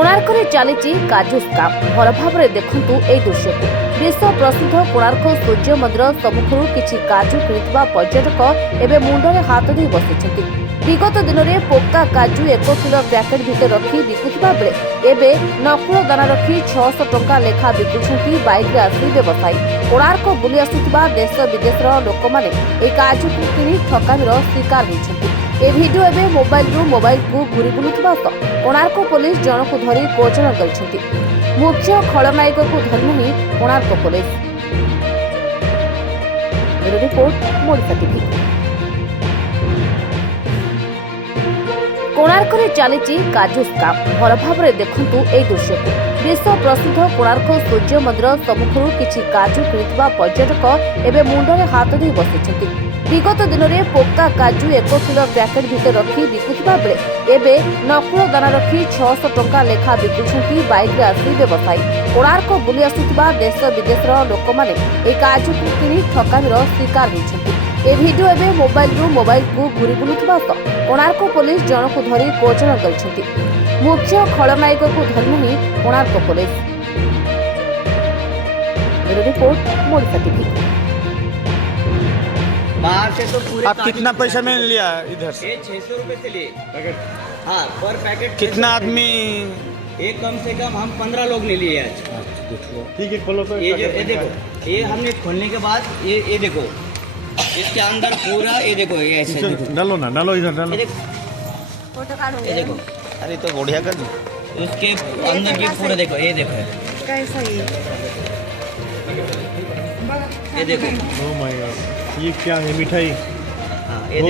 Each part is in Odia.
କୋଣାର୍କରେ ଚାଲିଛି କାଜୁ ସ୍କାମ୍। ଭଲ ଭାବରେ ଦେଖନ୍ତୁ ଏହି ଦୃଶ୍ୟକୁ। ବିଶ୍ୱ ପ୍ରସିଦ୍ଧ କୋଣାର୍କ ସୂର୍ଯ୍ୟ ମନ୍ଦିର ସମ୍ମୁଖରୁ କିଛି କାଜୁ କିଣିଥିବା ପର୍ଯ୍ୟଟକ ଏବେ ମୁଣ୍ଡରେ ହାତ ଦେଇ ବସିଛନ୍ତି। ବିଗତ ଦିନରେ ପୋକା କାଜୁ 1 କିଲୋ ପ୍ୟାକେଟ୍ ଭିତରେ ରଖି ବିକୁଥିବା ବେଳେ ଏବେ ନକୁଳ ଦାନା ରଖି 600 ଟଙ୍କା ଲେଖା ବିକୁଛନ୍ତି ବାଇକ୍ରେ ଆସି ବ୍ୟବସାୟୀ। କୋଣାର୍କ ବୁଲି ଆସୁଥିବା ଦେଶ ବିଦେଶର ଲୋକମାନେ ଏହି କାଜୁକୁ କିଣି ଠକାମିର ଶିକାର ହୋଇଛନ୍ତି। ଏ ଭିଡିଓ ଏବେ ମୋବାଇଲକୁ ଘୁରି ବୁଲୁଥିବା ସହ କୋଣାର୍କ ପୋଲିସ ଜଣକୁ ଧରି କୋଚନା କରିଛନ୍ତି। ମୁଖ୍ୟ ଖଳନାୟକକୁ ଧରି ନାହିଁ Konark police. Bureau report, Odisha TV. କୋଣାର୍କରେ ଚାଲିଛି କାଜୁ ସ୍କାମ୍। ଭଲ ଭାବରେ ଦେଖନ୍ତୁ ଏହି ଦୃଶ୍ୟକୁ। ବିଶ୍ୱ ପ୍ରସିଦ୍ଧ କୋଣାର୍କ ସୂର୍ଯ୍ୟ ମନ୍ଦିର ସମ୍ମୁଖରୁ କିଛି କାଜୁ କିଣିଥିବା ପର୍ଯ୍ୟଟକ ଏବେ ମୁଣ୍ଡରେ ହାତ ଦେଇ ବସିଛନ୍ତି। ବିଗତ ଦିନରେ ପୋକା କାଜୁ 1 କିଲୋ ପ୍ୟାକେଟ୍ ଭିତରେ ରଖି ବିକୁଥିବା ବେଳେ ଏବେ ନକୁଳ ଦାନା ରଖି 600 ଟଙ୍କା ଲେଖା ବିକୁଛନ୍ତି ବାଇକ୍ରେ ଆସି ବ୍ୟବସାୟୀ। କୋଣାର୍କ ବୁଲି ଆସୁଥିବା ଦେଶ ବିଦେଶର ଲୋକମାନେ ଏହି କାଜୁକୁ କିଣି ଠକାମିର ଶିକାର ହୋଇଛନ୍ତି। ଏ ଭିଡିଓ ଏବେ ମୋବାଇଲକୁ ଘୁରି ବୁଲୁଥିବା ସହ କୋଣାର୍କ ପୋଲିସ ଜଣକୁ ଧରି କୋଚନା କରିଛନ୍ତି। ମୁଖ୍ୟ ଖଳନାୟକକୁ ଧରି ନାହିଁ Konark police. Bureau report, Odisha TV. बाहर से तो पूरे आप कितना पैसा में लिया इधर से? ये 600 रुपए से लिए हाँ पर पैकेट कितना आदमी? एक कम से कम हम 15 लोग ने लिए आज। ठीक है, खोलो तो ये देखो, ये हमने खोलने के बाद ये देखो इसके अंदर पूरा ये देखो ये ऐसे देखो। डालो ना, डालो इधर डालो। ये देखो ये देखो अरे तो बढ़िया कर। उसके अंदर की पूरा देखो ये देखो ये देखो ओह माय गॉड, ये क्या है? मिठाई? हाँ ये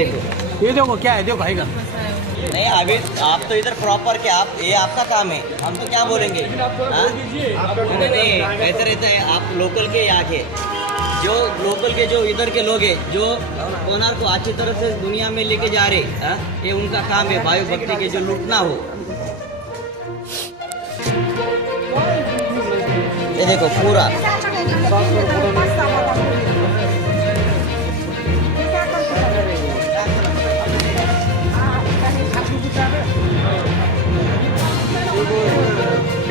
देखो क्या है? देखो भाईगा। नहीं अभी आप तो इधर प्रॉपर क्या आप ये आपका काम है, हम तो क्या बोलेंगे। हाँ? नहीं ऐसे रहता है, आप लोकल के यहाँ के जो लोकल के जो इधर के लोग हैं जो कोणार्क को अच्छी तरह से दुनिया में लेके जा रहे हैं, ये उनका काम है। वायु भक्ति के जो लूटना हो ये देखो पूरा